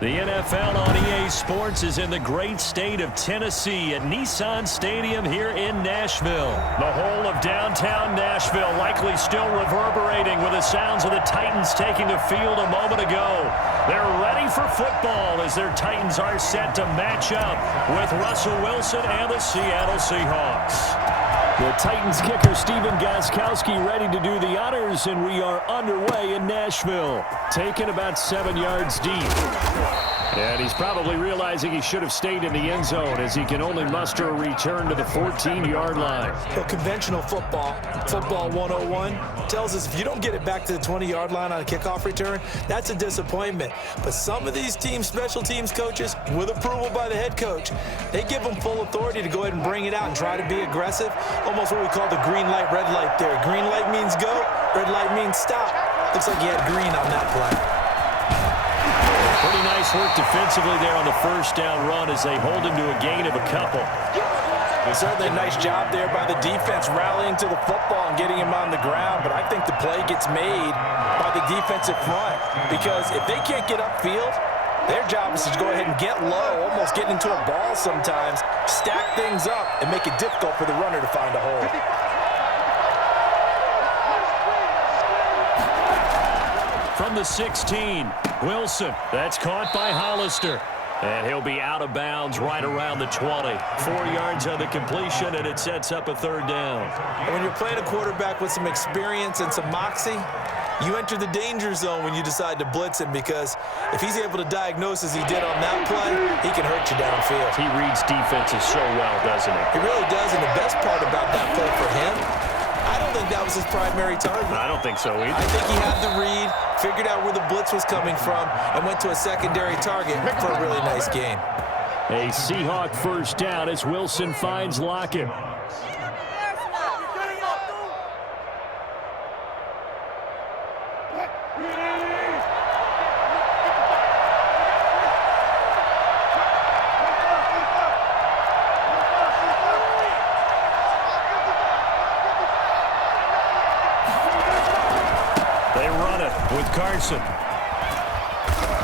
The NFL on EA Sports is in the great state of Tennessee at Nissan Stadium here in Nashville. The whole of downtown Nashville likely still reverberating with the sounds of the Titans taking the field a moment ago. They're ready for football as their Titans are set to match up with Russell Wilson and the Seattle Seahawks. The Titans kicker Stephen Gostkowski ready to do the honors, and we are underway in Nashville. Taken about 7 yards deep. And he's probably realizing he should have stayed in the end zone as he can only muster a return to the 14-yard line. Well, conventional football 101, tells us if you don't get it back to the 20-yard line on a kickoff return, that's a disappointment. But some of these special teams coaches, with approval by the head coach, they give them full authority to go ahead and bring it out and try to be aggressive. Almost what we call the green light, red light theory. Green light means go, red light means stop. Looks like he had green on that play. Pretty nice work defensively there on the first down run as they hold him to a gain of a couple. Certainly a nice job there by the defense rallying to the football and getting him on the ground, but I think the play gets made by the defensive front because if they can't get upfield, their job is to go ahead and get low, almost get into a ball sometimes, stack things up, and make it difficult for the runner to find a hole. From the 16, Wilson. That's caught by Hollister. And he'll be out of bounds right around the 20. 4 yards on the completion, and it sets up a third down. When you're playing a quarterback with some experience and some moxie, you enter the danger zone when you decide to blitz him because if he's able to diagnose as he did on that play, he can hurt you downfield. He reads defenses so well, doesn't he? He really does, and the best part about that play for him, I don't think that was his primary target. I don't think so either. I think he had the read, figured out where the blitz was coming from, and went to a secondary target for a really nice gain. A Seahawk first down as Wilson finds Lockett. With Carson.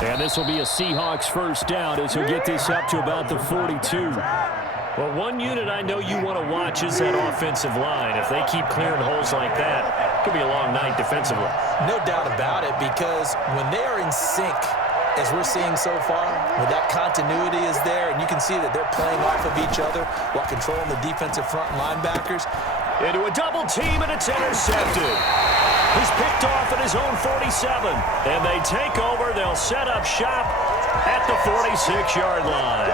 And this will be a Seahawks first down as he'll get this up to about the 42. Well, one unit I know you want to watch is that offensive line. If they keep clearing holes like that, it could be a long night defensively. No doubt about it, because when they are in sync, as we're seeing so far, when that continuity is there, and you can see that they're playing off of each other while controlling the defensive front linebackers. Into a double team, and it's intercepted. He's picked off at his own 47. And they take over. They'll set up shop at the 46-yard line.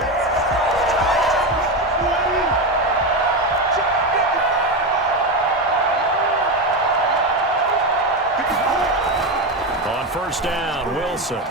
On first down, Wilson.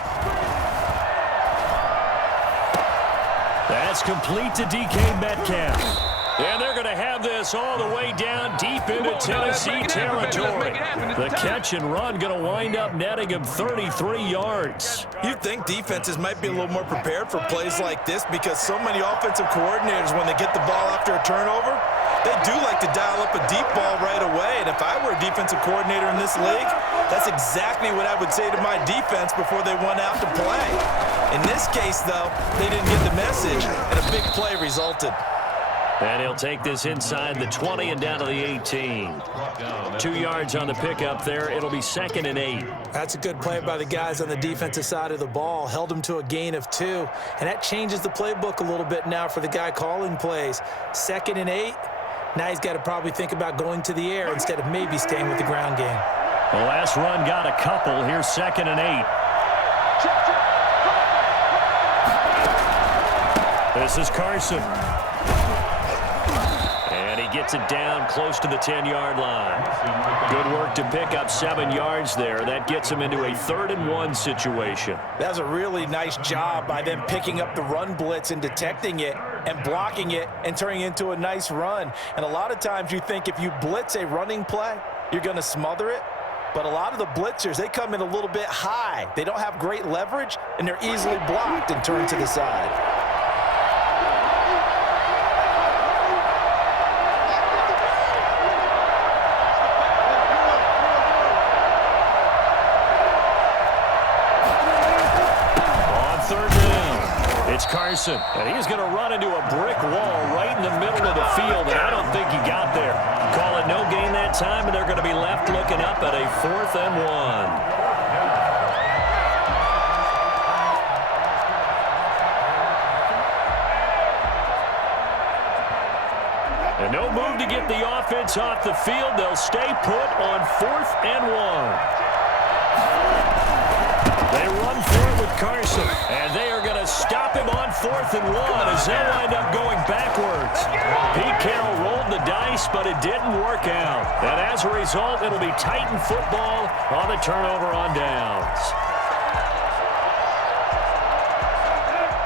That's complete to DK Metcalf. And they're going to have this all the way down deep into Tennessee territory. The catch and run going to wind up netting him 33 yards. You'd think defenses might be a little more prepared for plays like this because so many offensive coordinators, when they get the ball after a turnover, they do like to dial up a deep ball right away. And if I were a defensive coordinator in this league, that's exactly what I would say to my defense before they went out to play. In this case, though, they didn't get the message, and a big play resulted. And he'll take this inside the 20 and down to the 18. 2 yards on the pickup there. It'll be 2nd and 8. That's a good play by the guys on the defensive side of the ball. Held them to a gain of 2. And that changes the playbook a little bit now for the guy calling plays. 2nd and 8. Now he's got to probably think about going to the air instead of maybe staying with the ground game. The last run got a couple. Here's 2nd and 8. This is Carson. Gets it down close to the 10-yard line. Good work to pick up 7 yards there. That gets him into a 3rd and 1 situation. That's a really nice job by them picking up the run blitz and detecting it and blocking it and turning it into a nice run. And a lot of times you think if you blitz a running play, you're going to smother it. But a lot of the blitzers, they come in a little bit high. They don't have great leverage, and they're easily blocked and turned to the side. Third down. Carson. And he's going to run into a brick wall right in the middle of the field, and I don't think he got there. Call it no gain that time, and they're going to be left looking up at a 4th and 1. And no move to get the offense off the field. They'll stay put on 4th and 1. They run for it with Carson, and they are going to stop him on 4th and 1 as they'll wind up going backwards. Pete Carroll rolled the dice, but it didn't work out. And as a result, it'll be Titan football on the turnover on downs.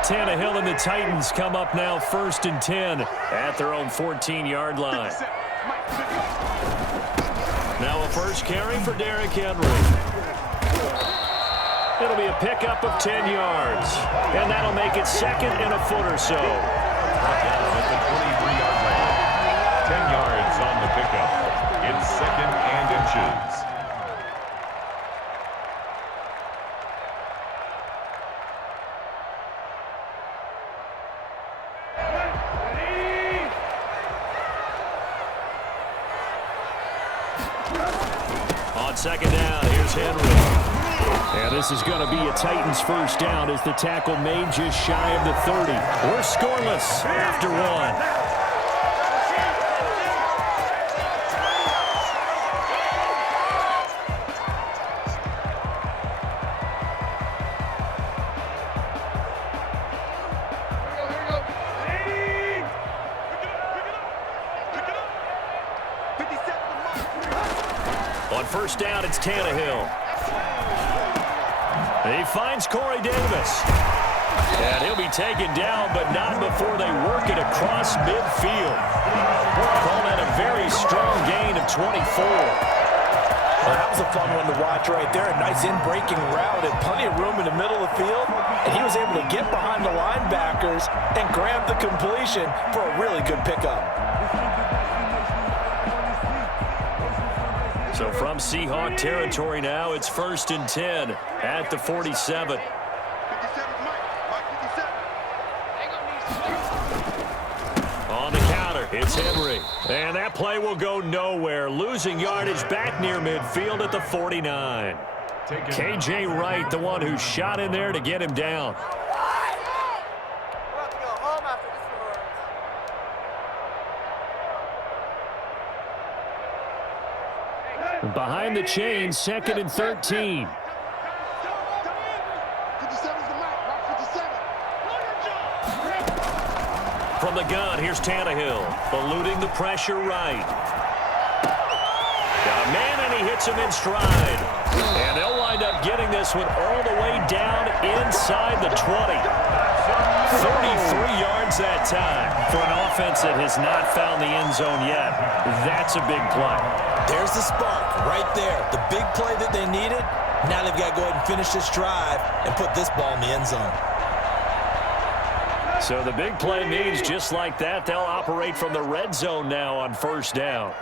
Tannehill and the Titans come up now 1st and 10 at their own 14-yard line. Now a first carry for Derrick Henry. It'll be a pickup of 10 yards, and that'll make it 2nd and a foot or so. Down at the 23-yard line. 10 yards on the pickup. It's 2nd and inches. On 2nd down, here's Henry. And this is going to be a Titans first down as the tackle made just shy of the 30. We're scoreless after 1. On first down, it's Tannehill. He finds Corey Davis. And he'll be taken down, but not before they work it across midfield. Call that a very strong gain of 24. Well, that was a fun one to watch right there. A nice in-breaking route and plenty of room in the middle of the field. And he was able to get behind the linebackers and grab the completion for a really good pickup. So from Seahawk territory now, it's 1st and 10 at the 47. On the counter, it's Henry. And that play will go nowhere. Losing yardage back near midfield at the 49. K.J. Wright, the one who shot in there to get him down. Behind the chain, 2nd and 13. From the gun, here's Tannehill, eluding the pressure right. Got a man, and he hits him in stride. And they'll wind up getting this one all the way down inside the 20. 33 yards that time for an offense that has not found the end zone yet. That's a big play. There's the spark right there. The big play that they needed. Now they've got to go ahead and finish this drive and put this ball in the end zone. So the big play means just like that, they'll operate from the red zone now on first down.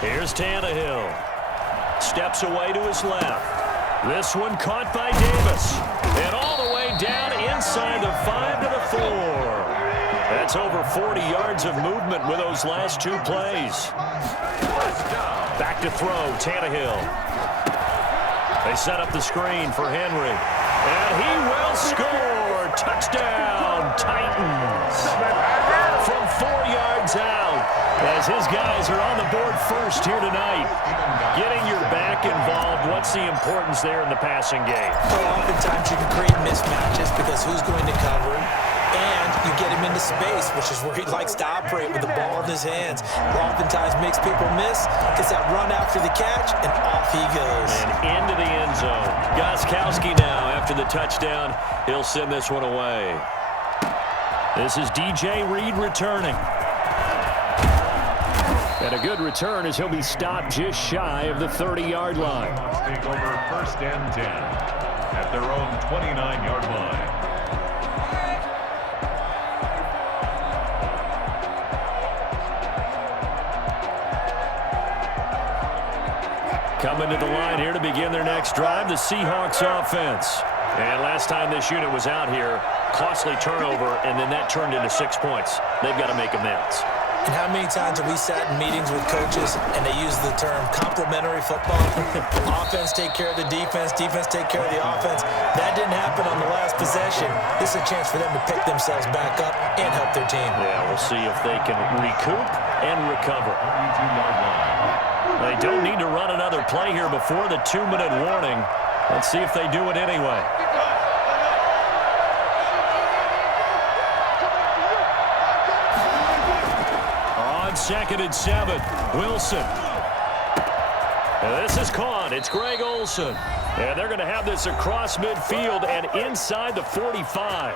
Here's Tannehill. Steps away to his left. This one caught by Davis. And all the way down inside the 5 to the 4. That's over 40 yards of movement with those last 2 plays. Back to throw, Tannehill. They set up the screen for Henry. And he will score. Touchdown, Titans. From 4 yards out, as his guys are on the board first here tonight. Getting your back involved, what's the importance there in the passing game? Well, oftentimes you can create mismatches because who's going to cover him, and you get him into space, which is where he likes to operate with the ball in his hands. Oftentimes makes people miss, gets that run after the catch, and off he goes. And into the end zone. Gostkowski now, after the touchdown, he'll send this one away. This is DJ Reed returning. And a good return as he'll be stopped just shy of the 30-yard line. Take over 1st and 10 at their own 29-yard line. Coming to the line here to begin their next drive, the Seahawks offense. And last time this unit was out here, costly turnover, and then that turned into 6 points. They've got to make amends. And how many times have we sat in meetings with coaches and they use the term complementary football? Offense take care of the defense, defense take care of the offense. That didn't happen on the last possession. This is a chance for them to pick themselves back up and help their team. Yeah, we'll see if they can recoup and recover. They don't need to run another play here before the 2-minute warning. Let's see if they do it anyway. On 2nd and 7, Wilson. This is caught. It's Greg Olsen. And they're going to have this across midfield and inside the 45.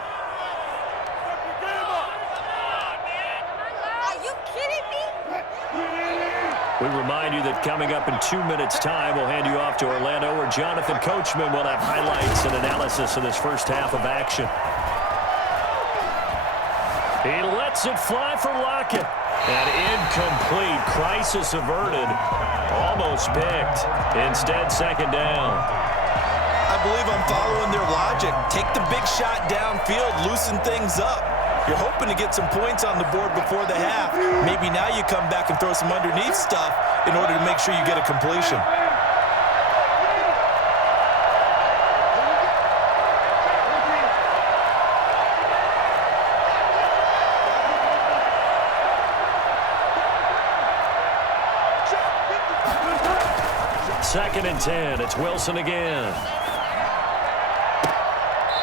We remind you that coming up in 2 minutes' time, we'll hand you off to Orlando, where Jonathan Coachman will have highlights and analysis of this first half of action. He lets it fly for Lockett. And incomplete. Crisis averted. Almost picked. Instead, 2nd down. I believe I'm following their logic. Take the big shot downfield, loosen things up. You're hoping to get some points on the board before the half. Maybe now you come back and throw some underneath stuff in order to make sure you get a completion. Second and 10. It's Wilson again.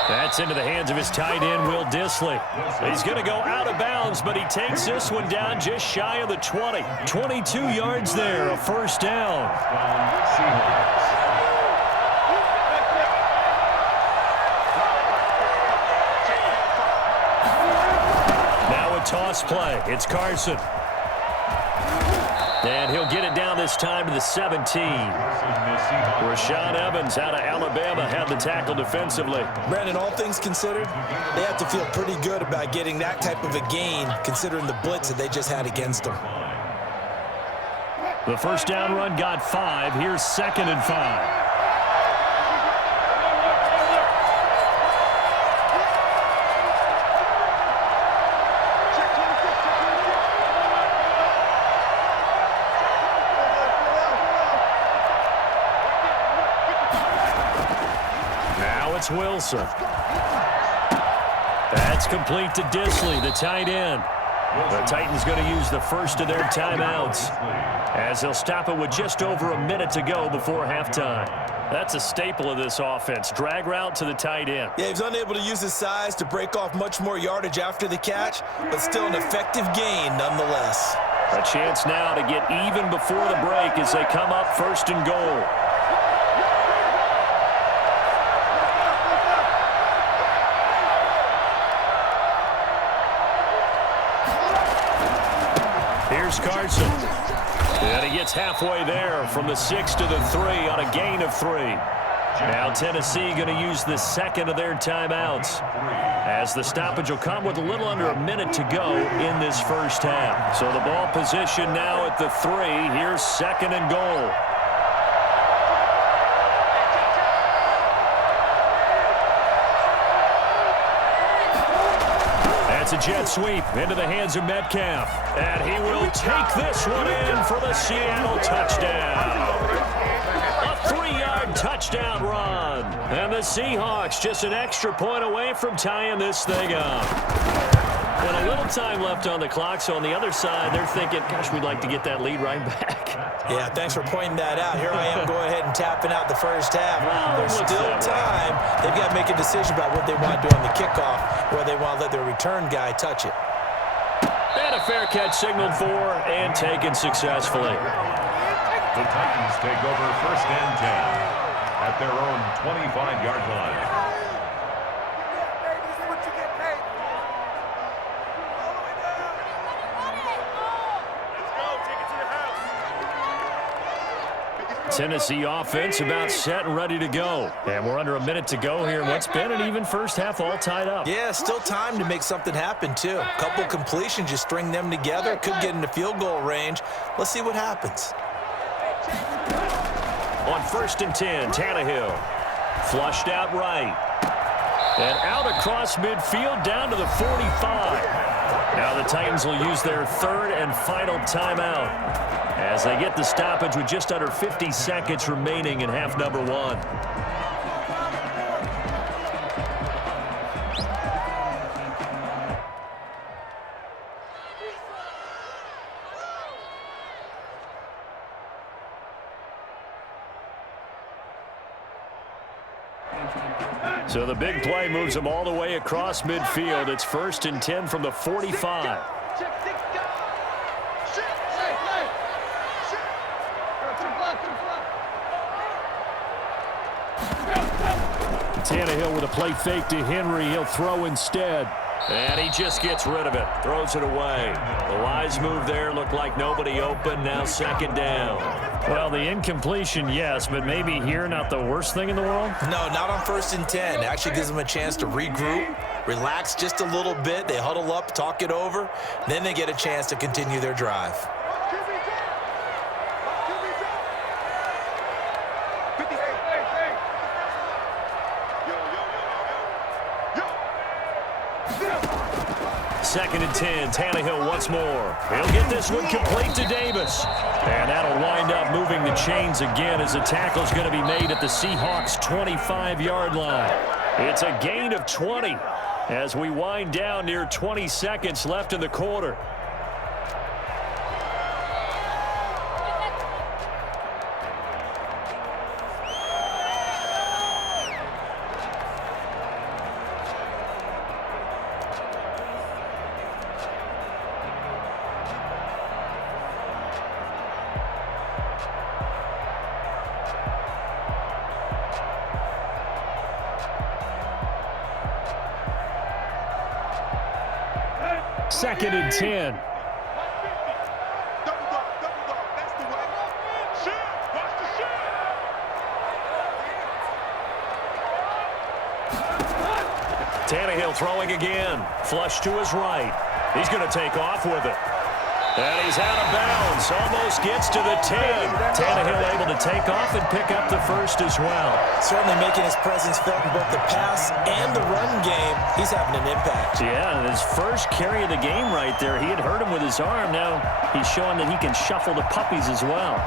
That's into the hands of his tight end, Will Dissly. He's going to go out of bounds, but he takes this one down just shy of the 20. 22 yards there, a first down. Now a toss play. It's Carson. And he'll get it down this time to the 17. Rashaan Evans out of Alabama had the tackle defensively. Brandon, all things considered, they have to feel pretty good about getting that type of a gain, considering the blitz that they just had against them. The first down run got 5. Here's 2nd and 5. It's Wilson. That's complete to Dissly, the tight end. The Titans going to use the first of their timeouts as they'll stop it with just over a minute to go before halftime. That's a staple of this offense. Drag route to the tight end. Yeah, he's unable to use his size to break off much more yardage after the catch, but still an effective gain nonetheless. A chance now to get even before the break as they come up 1st and goal. Here's Carson. And he gets halfway there from the 6 to the 3 on a gain of 3. Now Tennessee going to use the 2nd of their timeouts as the stoppage will come with a little under a minute to go in this first half. So the ball position now at the 3. Here's 2nd and goal. It's a jet sweep into the hands of Metcalf. And he will take this one in for the Seattle touchdown. A 3-yard touchdown run. And the Seahawks just an extra point away from tying this thing up. And a little time left on the clock, so on the other side, they're thinking, gosh, we'd like to get that lead right back. Yeah, thanks for pointing that out. Here I am going ahead and tapping out the first half. There's still time. They've got to make a decision about what they want to do on the kickoff, where they want to let their return guy touch it. And a fair catch signaled for and taken successfully. The Titans take over 1st and 10 at their own 25-yard line. Tennessee offense about set and ready to go. And we're under a minute to go here. What's been an even first half all tied up. Yeah, still time to make something happen, too. A couple completions, you string them together. Could get into field goal range. Let's see what happens. On 1st and 10, Tannehill. Flushed out right. And out across midfield down to the 45. Now the Titans will use their 3rd and final timeout as they get the stoppage with just under 50 seconds remaining in half number 1. So the big play moves them all the way across midfield. It's 1st and 10 from the 45. Tannehill with a play fake to Henry. He'll throw instead. And he just gets rid of it. Throws it away. The wise move there. Looked like nobody open. Now 2nd down. Well, the incompletion, yes, but maybe here not the worst thing in the world? No, not on 1st and 10. It actually gives them a chance to regroup, relax just a little bit. They huddle up, talk it over. Then they get a chance to continue their drive. Second and 10, Tannehill once more. He'll get this one complete to Davis. And that'll wind up moving the chains again as the tackle's going to be made at the Seahawks' 25-yard line. It's a gain of 20 as we wind down near 20 seconds left in the quarter. Second and 10. Tannehill throwing again. Flush to his right. He's going to take off with it. And he's out of bounds. Almost gets to the 10. Tannehill able to take off and pick up the first as well. Certainly making his presence felt in both the pass and the run game. He's having an impact. Yeah, his first carry of the game right there. He had hurt him with his arm. Now he's showing that he can shuffle the puppies as well.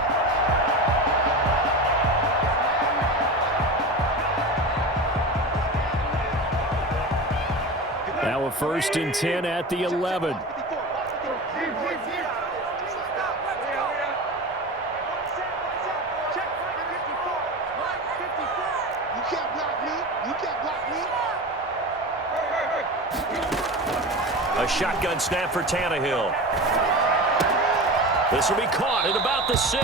Now a 1st and 10 at the 11. A shotgun snap for Tannehill. This will be caught at about the 6.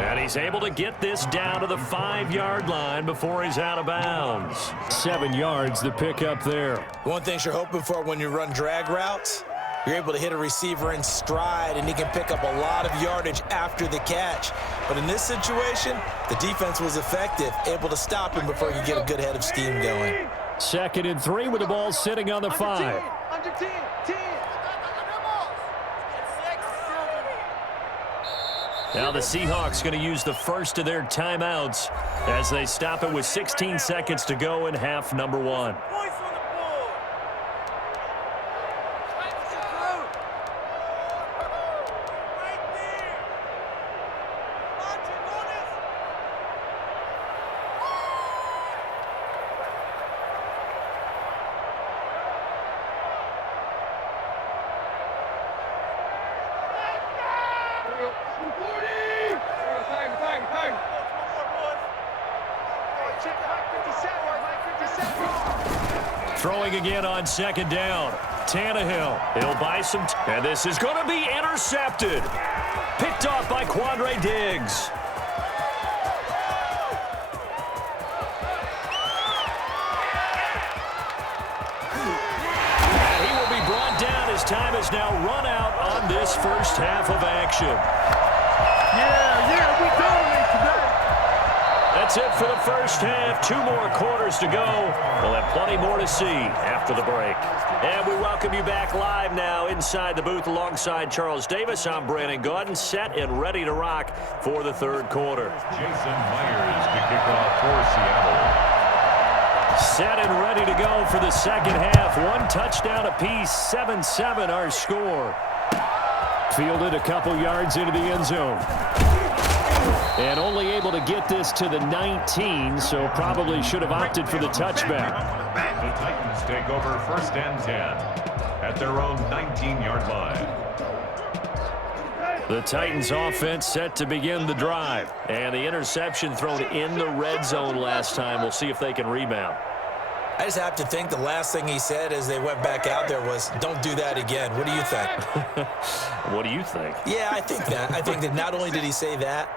And he's able to get this down to the 5-yard line before he's out of bounds. 7 yards the pickup there. One thing you're hoping for when you run drag routes, you're able to hit a receiver in stride, and he can pick up a lot of yardage after the catch. But in this situation, the defense was effective, able to stop him before he could get a good head of steam going. 2nd and 3 with the ball sitting on the 5. Now the Seahawks going to use the first of their timeouts as they stop it with 16 seconds to go in half number 1. Throwing again on 2nd down. Tannehill. He'll buy some. And this is going to be intercepted. Picked off by Quandre Diggs. And he will be brought down as time has now run out on this first half of action. Yeah, we dominate today. That's it for the first half. 2 more quarters to go. We'll have plenty more to see after the break. And we welcome you back live now inside the booth alongside Charles Davis. I'm Brandon Gaudin, set and ready to rock for the third quarter. Jason Myers to kick off for Seattle. Set and ready to go for the second half. 1 touchdown apiece, 7-7 our score. Fielded a couple yards into the end zone. And only able to get this to the 19, so probably should have opted for the touchback. The Titans take over 1st and 10 at their own 19-yard line. The Titans offense set to begin the drive. And the interception thrown in the red zone last time. We'll see if they can rebound. I just have to think the last thing he said as they went back out there was, don't do that again. What do you think? What do you think? Yeah, I think that. I think that not only did he say that,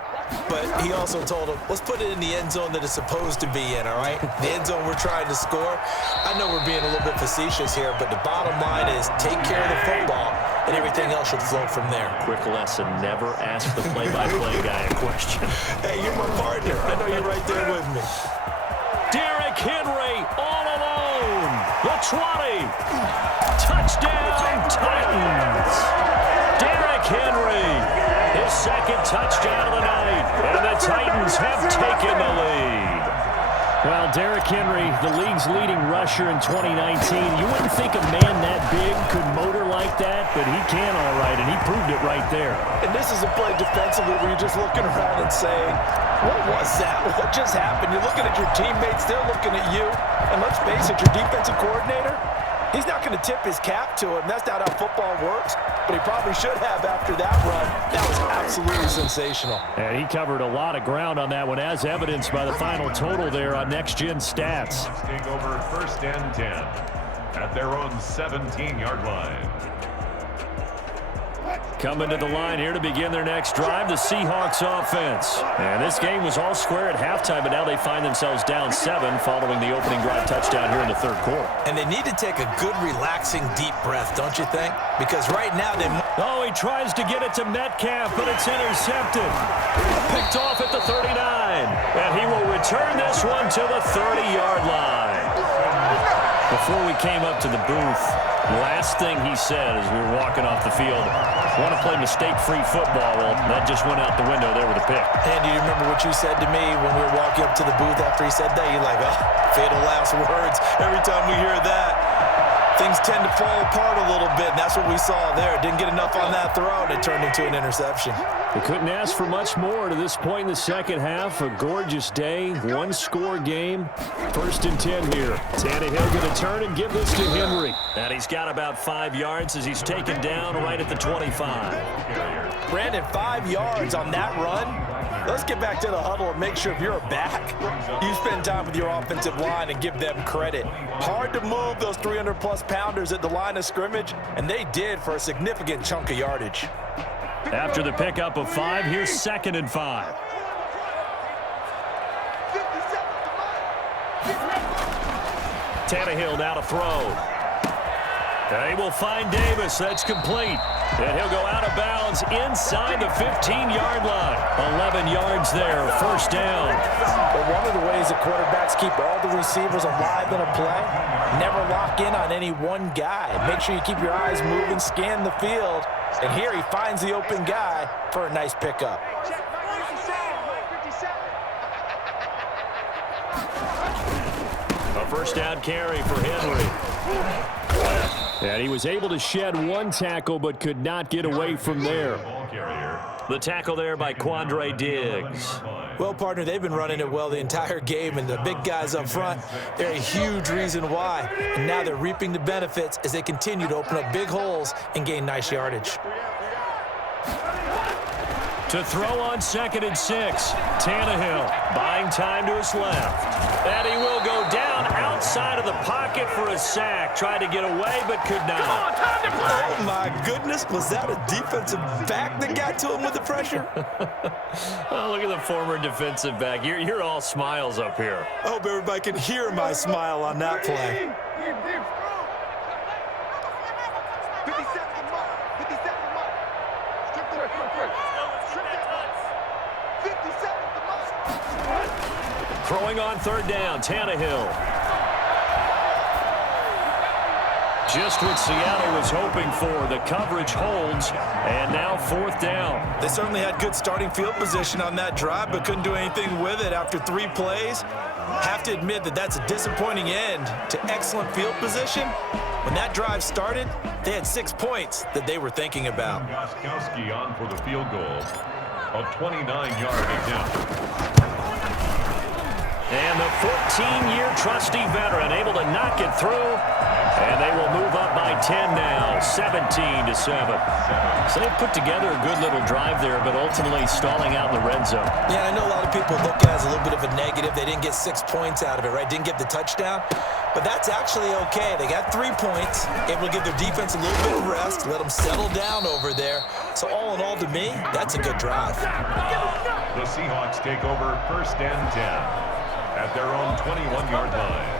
but he also told him, let's put it in the end zone that it's supposed to be in, all right? The end zone we're trying to score. I know we're being a little bit facetious here, but the bottom line is take care of the football, and everything else should flow from there. Quick lesson, never ask the play-by-play guy a question. Hey, you're my partner. I know you're right there with me. Derrick Henry all alone. The 20. Touchdown, Titans. Derrick Henry, his second touchdown of the night. And the Titans have taken the lead. Well, Derrick Henry, the league's leading rusher in 2019. You wouldn't think a man that big could motor like that, but he can all right, and he proved it right there. And this is a play defensively where you're just looking around and saying, what was that? What just happened? You're looking at your teammates, they're looking at you. And let's face it, your defensive coordinator, he's not going to tip his cap to him. That's not how football works. But he probably should have after that run. That was absolutely sensational. And he covered a lot of ground on that one, as evidenced by the final total there on Next Gen Stats. Take over 1st and 10 at their own 17-yard line. Coming to the line here to begin their next drive, the Seahawks offense. And this game was all square at halftime, but now they find themselves down 7 following the opening drive touchdown here in the third quarter. And they need to take a good, relaxing, deep breath, don't you think? Because right now they... Oh, he tries to get it to Metcalf, but it's intercepted. Picked off at the 39. And he will return this one to the 30-yard line. Before we came up to the booth, last thing he said as we were walking off the field, want to play mistake-free football. Well, that just went out the window there with a pick. And do you remember what you said to me when we were walking up to the booth after he said that? You're like, oh, fatal last words. Every time we hear that, things tend to fall apart a little bit, and that's what we saw there. Didn't get enough on that throw, and it turned into an interception. They couldn't ask for much more to this point in the second half. A gorgeous day, 1-score game. 1st and 10 here. Tannehill going to turn and give this to Henry. And he's got about 5 yards as he's taken down right at the 25. Brandon, 5 yards on that run. Let's get back to the huddle and make sure if you're a back, you spend time with your offensive line and give them credit. Hard to move those 300-plus pounders at the line of scrimmage, and they did for a significant chunk of yardage. After the pickup of 5, here's 2nd and 5. Tannehill now to throw. They will find Davis. That's complete. And he'll go out of bounds inside the 15-yard line. 11 yards there, 1st down. Well, one of the ways that quarterbacks keep all the receivers alive in a play, never lock in on any one guy. Make sure you keep your eyes moving, scan the field. And here he finds the open guy for a nice pickup. A 1st down carry for Henry. And he was able to shed 1 tackle but could not get away from there. The tackle there by Quandre Diggs. Well, partner, they've been running it well the entire game, and the big guys up front, they're a huge reason why. And now they're reaping the benefits as they continue to open up big holes and gain nice yardage. To throw on 2nd and 6. Tannehill buying time to his left. And he will go down outside of the pocket for a sack. Tried to get away, but could not. Oh, my goodness. Was that a defensive back that got to him with the pressure? Oh, look at the former defensive back. You're all smiles up here. I hope everybody can hear my smile on that play. Throwing on third down, Tannehill. Just what Seattle was hoping for. The coverage holds, and now fourth down. They certainly had good starting field position on that drive, but couldn't do anything with it after 3 plays. Have to admit that that's a disappointing end to excellent field position. When that drive started, they had 6 points that they were thinking about. Gostkowski on for the field goal. A 29-yard attempt. And the 14-year trusty veteran able to knock it through. And they will move up by 10 now, 17-7. So they put together a good little drive there, but ultimately stalling out in the red zone. Yeah, I know a lot of people look at it as a little bit of a negative. They didn't get 6 points out of it, right? Didn't get the touchdown. But that's actually okay. They got 3 points, able to give their defense a little bit of rest, let them settle down over there. So all in all, to me, that's a good drive. The Seahawks take over first and 10 at their own 21-yard line.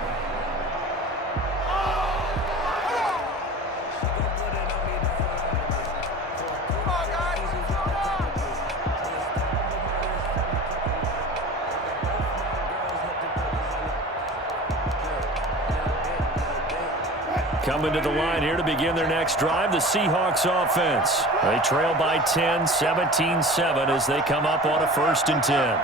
Coming to the line here to begin their next drive, the Seahawks offense. They trail by 10, 17-7 as they come up on a 1st and 10.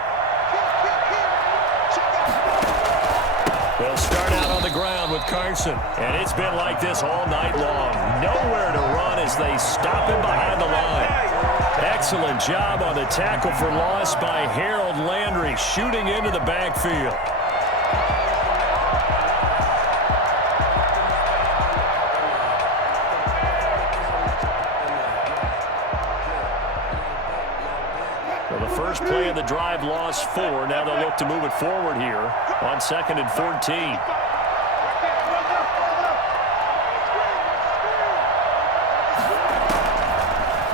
They'll start out on the ground with Carson. And it's been like this all night long. Nowhere to run as they stop him behind the line. Excellent job on the tackle for loss by Harold Landry, shooting into the backfield. First play of the drive, lost 4. Now they'll look to move it forward here on 2nd and 14.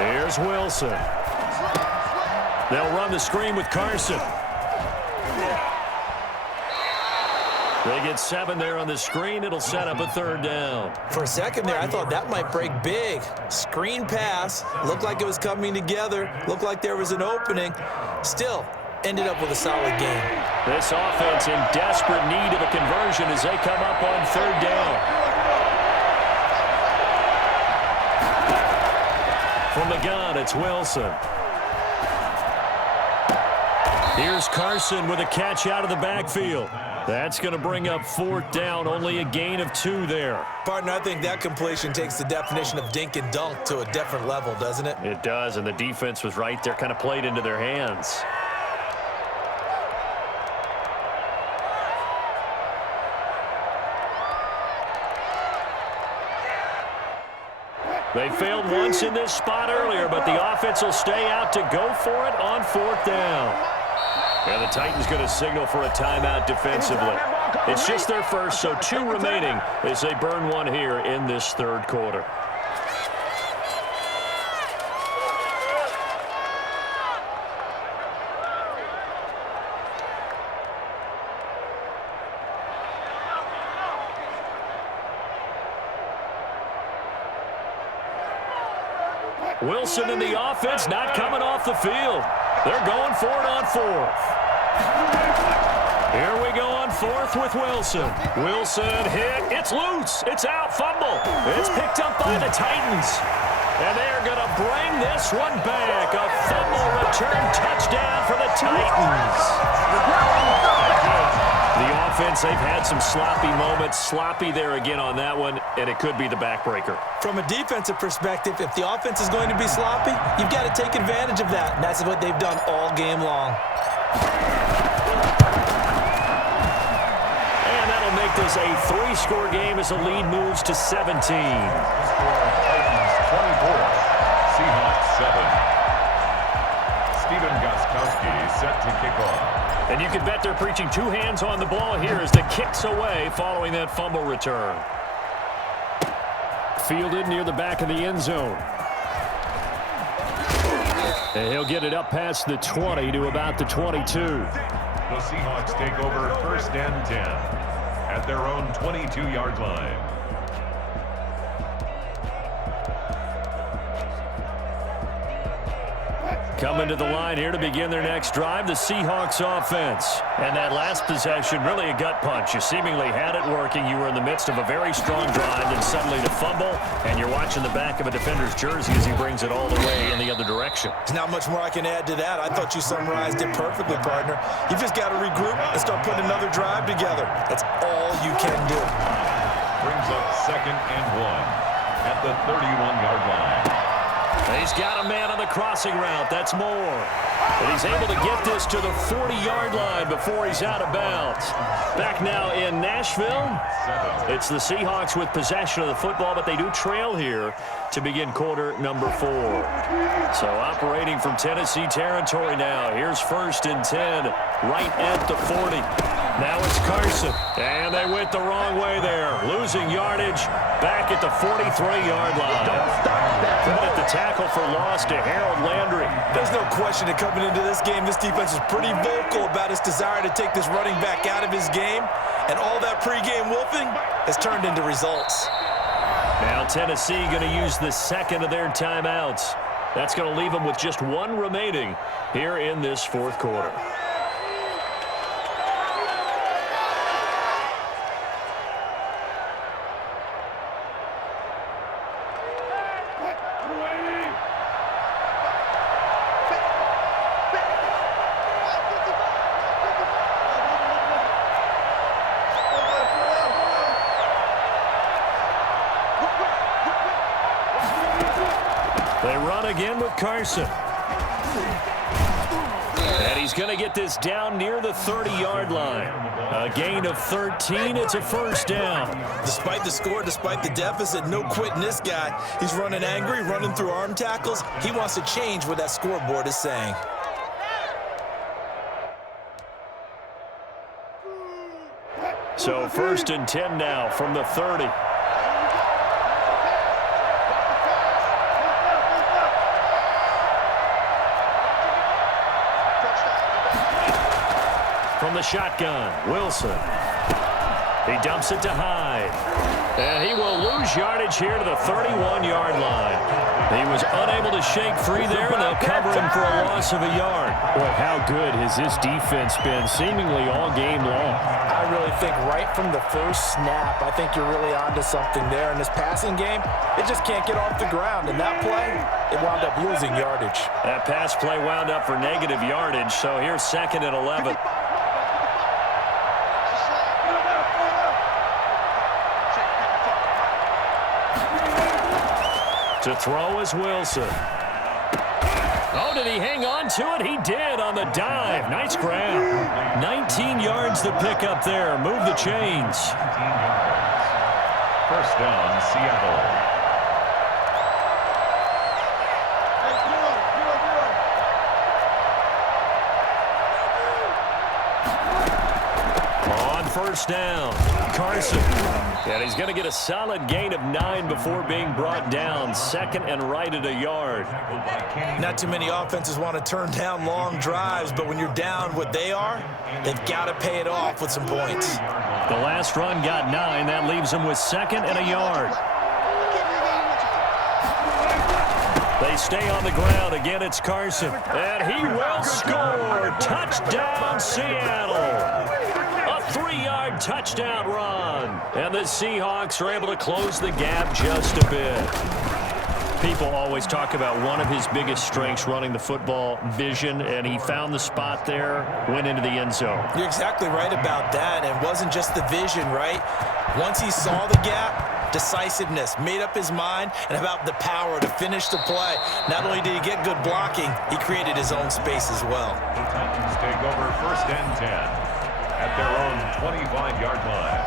Here's Wilson. They'll run the screen with Carson. They get 7 there on the screen. It'll set up a 3rd down. For a second there, I thought that might break big. Screen pass. Looked like it was coming together. Looked like there was an opening. Still, ended up with a solid game. This offense in desperate need of a conversion as they come up on 3rd down. From the gun, it's Wilson. Here's Carson with a catch out of the backfield. That's going to bring up 4th down, only a gain of 2 there. Partner, I think that completion takes the definition of dink and dunk to a different level, doesn't it? It does, and the defense was right there, kind of played into their hands. They failed once in this spot earlier, but the offense will stay out to go for it on 4th down. And the Titans going to signal for a timeout defensively. It's just their first, so 2 remaining as they burn 1 here in this 3rd quarter. Wilson in the offense not coming off the field. They're going for it on 4th. Here we go on 4th with Wilson. Wilson hit. It's loose. It's out. Fumble. It's picked up by the Titans. And they're going to bring this one back. A fumble return touchdown for the Titans. The offense, they've had some sloppy moments. Sloppy there again on that one, and it could be the backbreaker. From a defensive perspective, if the offense is going to be sloppy, you've got to take advantage of that, and that's what they've done all game long. And that'll make this a 3-score game as the lead moves to 17. 24, Seahawks 7. Stephen Gostkowski set to kick off. And you can bet they're preaching 2 hands on the ball here as the kick's away following that fumble return. Fielded near the back of the end zone. And he'll get it up past the 20 to about the 22. The Seahawks take over 1st and 10 at their own 22-yard line. Coming to the line here to begin their next drive, the Seahawks offense. And that last possession, really a gut punch. You seemingly had it working. You were in the midst of a very strong drive, then suddenly to fumble, and you're watching the back of a defender's jersey as he brings it all the way in the other direction. There's not much more I can add to that. I thought you summarized it perfectly, partner. You've just got to regroup and start putting another drive together. That's all you can do. Brings up 2nd and 1 at the 31-yard line. He's got a man on the crossing route. That's Moore. But he's able to get this to the 40-yard line before he's out of bounds. Back now in Nashville, it's the Seahawks with possession of the football, but they do trail here to begin quarter number 4. So operating from Tennessee territory now. Here's 1st and 10, right at the 40. Now it's Carson, and they went the wrong way there. Losing yardage back at the 43-yard line. Credit the tackle for loss to Harold Landry. There's no question that coming into this game, this defense is pretty vocal about its desire to take this running back out of his game, and all that pregame wolfing has turned into results. Now Tennessee going to use the second of their timeouts. That's going to leave them with just one remaining here in this 4th quarter. They run again with Carson. And he's going to get this down near the 30-yard line. A gain of 13. It's a 1st down. Despite the score, despite the deficit, no quitting this guy. He's running angry, running through arm tackles. He wants to change what that scoreboard is saying. So 1st and 10 now from the 30. From the shotgun, Wilson. He dumps it to Hyde. And he will lose yardage here to the 31-yard line. He was unable to shake free there, and they'll cover him for a loss of a yard. Boy, how good has this defense been seemingly all game long? I really think right from the first snap, I think you're really onto something there. In this passing game, it just can't get off the ground. And that play, it wound up losing yardage. That pass play wound up for negative yardage, so here's 2nd and 11. To throw is Wilson. Oh, did he hang on to it? He did on the dive. Nice grab. 19 yards to pick up there. Move the chains. 1st down, Seattle. On 1st down, Carson. And he's going to get a solid gain of 9 before being brought down. 2nd and right at a yard. Not too many offenses want to turn down long drives, but when you're down what they are, they've got to pay it off with some points. The last run got 9. That leaves him with 2nd and a yard. They stay on the ground. Again, it's Carson. And he will score. Touchdown, Seattle. 3-yard touchdown run. And the Seahawks are able to close the gap just a bit. People always talk about one of his biggest strengths running the football, vision, and he found the spot there, went into the end zone. You're exactly right about that, and it wasn't just the vision, right? Once he saw the gap, decisiveness, made up his mind, and about the power to finish the play. Not only did he get good blocking, he created his own space as well. The Titans take over 1st and 10. At their own 25-yard line.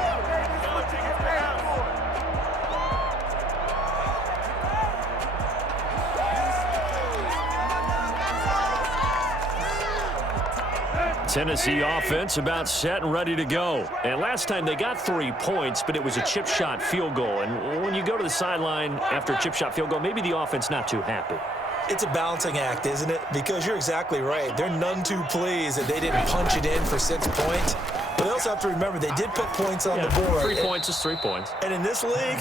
Tennessee offense about set and ready to go. And last time they got 3 points, but it was a chip shot field goal. And when you go to the sideline after a chip shot field goal, maybe the offense not too happy. It's a balancing act, isn't it? Because you're exactly right. They're none too pleased that they didn't punch it in for 6 points. But they also have to remember they did put points on the board. 3 points is 3 points. And in this league,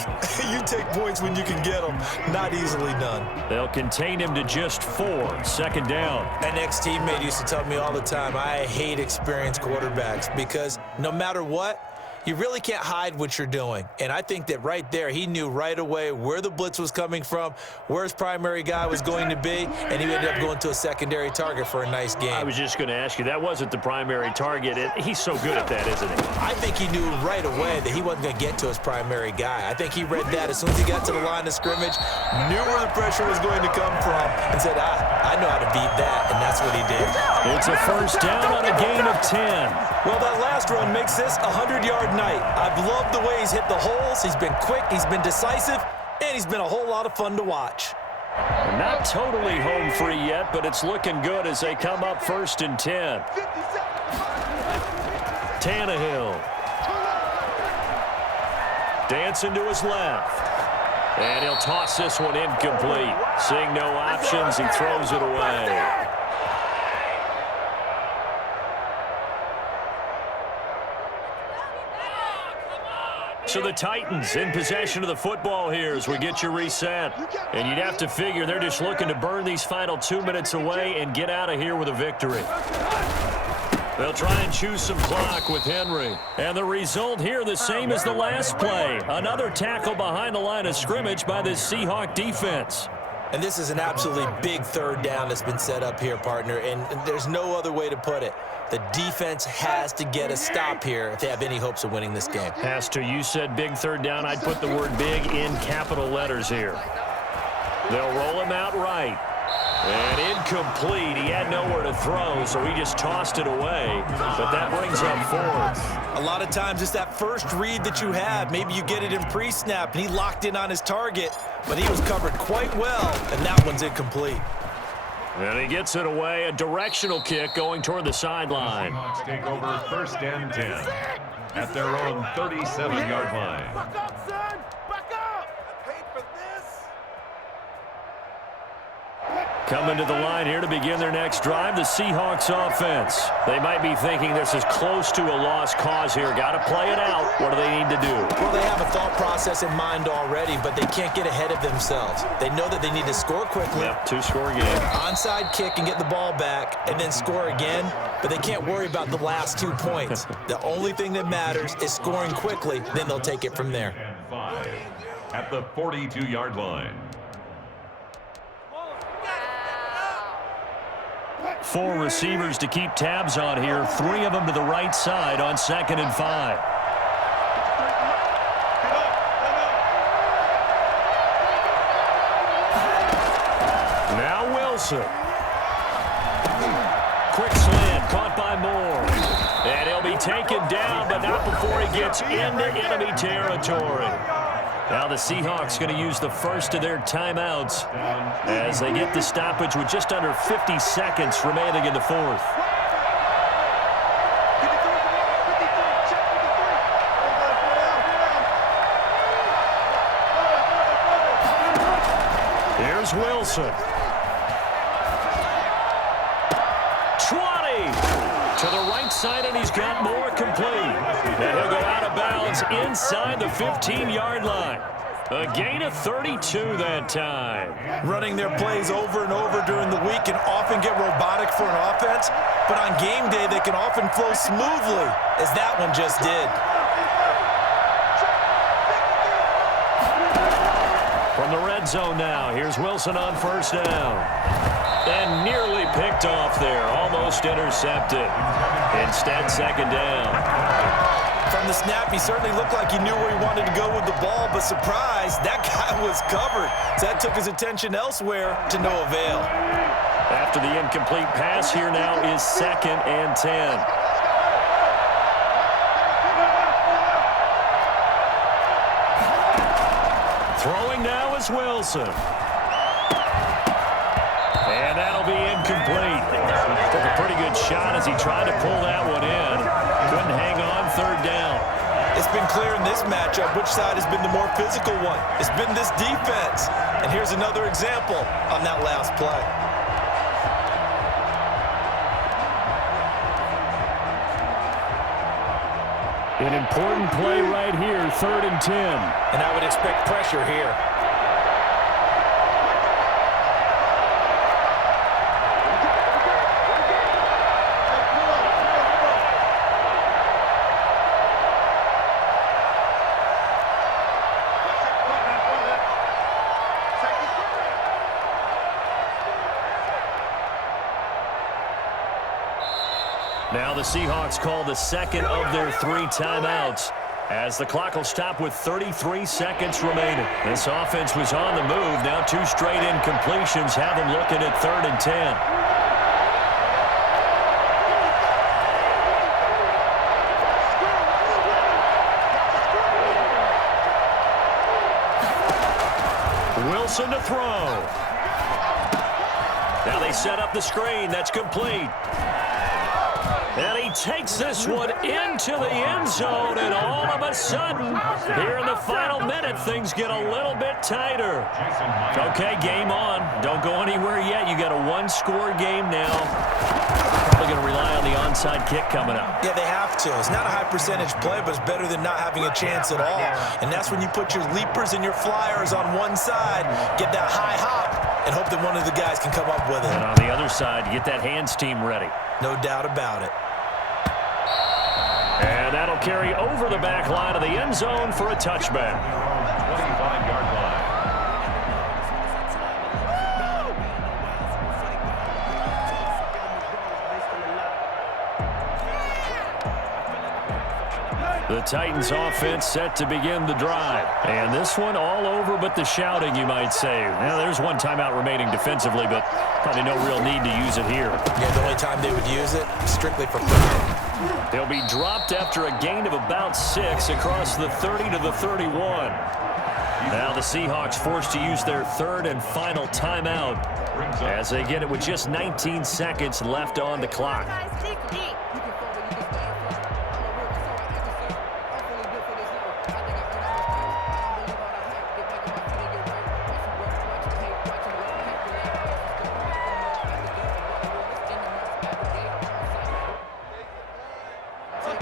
you take points when you can get them. Not easily done. They'll contain him to just 4. Second down. An ex-teammate used to tell me all the time, I hate experienced quarterbacks because no matter what, you really can't hide what you're doing. And I think that right there, he knew right away where the blitz was coming from, where his primary guy was going to be, and he ended up going to a secondary target for a nice game. I was just going to ask you, that wasn't the primary target. He's so good at that, isn't he? I think he knew right away that he wasn't going to get to his primary guy. I think he read that as soon as he got to the line of scrimmage, knew where the pressure was going to come from, and said, I know how to beat that, and that's what he did. It's a first down on a gain of 10. Well, that last run makes this a 100-yard night. I've loved the way he's hit the holes. He's been quick, he's been decisive, and he's been a whole lot of fun to watch. Not totally home free yet, but it's looking good as they come up 1st and 10. Tannehill. Dancing to his left. And he'll toss this one incomplete. Seeing no options, he throws it away. So the Titans in possession of the football here as we get you reset. And you'd have to figure they're just looking to burn these final 2 minutes away and get out of here with a victory. They'll try and choose some clock with Henry. And the result here the same as the last play. Another tackle behind the line of scrimmage by this Seahawk defense. And this is an absolutely big third down that's been set up here, partner, and there's no other way to put it. The defense has to get a stop here if they have any hopes of winning this game. Has to. You said big third down. I'd put the word big in capital letters here. They'll roll him out right. And incomplete. He had nowhere to throw, so he just tossed it away. But that brings up 4th. A lot of times it's that first read that you have. Maybe you get it in pre-snap, and he locked in on his target, but he was covered quite well, and that one's incomplete. And he gets it away. A directional kick going toward the sideline. Seahawks take over 1st and 10 at their own 37-yard line. Back up, son! Back up! I paid for this! Coming to the line here to begin their next drive, the Seahawks offense. They might be thinking this is close to a lost cause here. Got to play it out. What do they need to do? Well, they have a thought process in mind already, but they can't get ahead of themselves. They know that they need to score quickly. Yep, 2-score game. Onside kick and get the ball back and then score again, but they can't worry about the last 2 points. The only thing that matters is scoring quickly, then they'll take it from there. And 5 at the 42-yard line. 4 receivers to keep tabs on here. 3 of them to the right side on 2nd and 5. Now Wilson. Quick slant caught by Moore. And he'll be taken down, but not before he gets into enemy territory. Now the Seahawks going to use the first of their timeouts as they get the stoppage with just under 50 seconds remaining in the 4th. Here's Wilson. 20 to the right side, and he's got more complete. And he'll go out of bounds inside the 15-yard line. A gain of 32 that time. Running their plays over and over during the week can often get robotic for an offense, but on game day they can often flow smoothly, as that one just did. From the red zone now, here's Wilson on 1st down. And nearly picked off there, almost intercepted. Instead, 2nd down. From the snap, he certainly looked like he knew where he wanted to go with the ball, but surprise, that guy was covered. So that took his attention elsewhere to no avail. After the incomplete pass, here now is 2nd and 10. Throwing now is Wilson. And that'll be incomplete. Took a pretty good shot as he tried to pull that one in. Couldn't hang on 3rd down. It's been clear in this matchup which side has been the more physical one. It's been this defense. And here's another example on that last play. An important play right here, 3rd and 10. And I would expect pressure here. Now the Seahawks call the second of their 3 timeouts as the clock will stop with 33 seconds remaining. This offense was on the move. Now 2 straight incompletions have them looking at 3rd and 10. Wilson to throw. Now they set up the screen. That's complete. And he takes this one into the end zone, and all of a sudden, here in the final minute, things get a little bit tighter. Okay, game on. Don't go anywhere yet. You got a 1-score game now. Probably going to rely on the onside kick coming up. Yeah, they have to. It's not a high percentage play, but it's better than not having a chance at all. And that's when you put your leapers and your flyers on one side, get that high hop, and hope that one of the guys can come up with it. And on the other side, get that hands team ready. No doubt about it. And that'll carry over the back line of the end zone for a touchback. 25-yard line. The Titans offense set to begin the drive. And this one all over but the shouting, you might say. Now, there's 1 timeout remaining defensively, but probably no real need to use it here. Yeah, the only time they would use it, strictly for pride. They'll be dropped after a gain of about 6 across the 30 to the 31. Now the Seahawks forced to use their 3rd and final timeout as they get it with just 19 seconds left on the clock.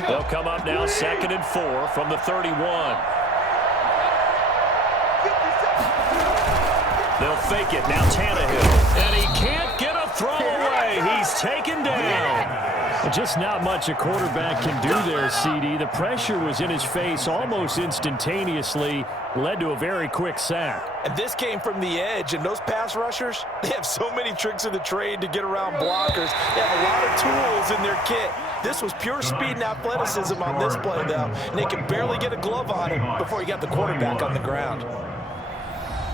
They'll come up now 2nd and 4 from the 31. They'll fake it. Now Tannehill. And he can't get a throw away. He's taken down. Just not much a quarterback can do there, CD. The pressure was in his face almost instantaneously. Led to a very quick sack. And this came from the edge, and those pass rushers, they have so many tricks of the trade to get around blockers. They have a lot of tools in their kit. This was pure speed and athleticism on this play, though, and they could barely get a glove on him before he got the quarterback on the ground.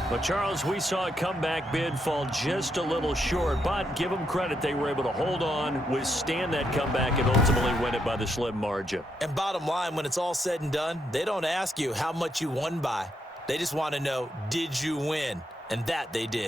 But, Charles, we saw a comeback bid fall just a little short, but give them credit. They were able to hold on, withstand that comeback, and ultimately win it by the slim margin. And bottom line, when it's all said and done, they don't ask you how much you won by. They just want to know, did you win? And that they did.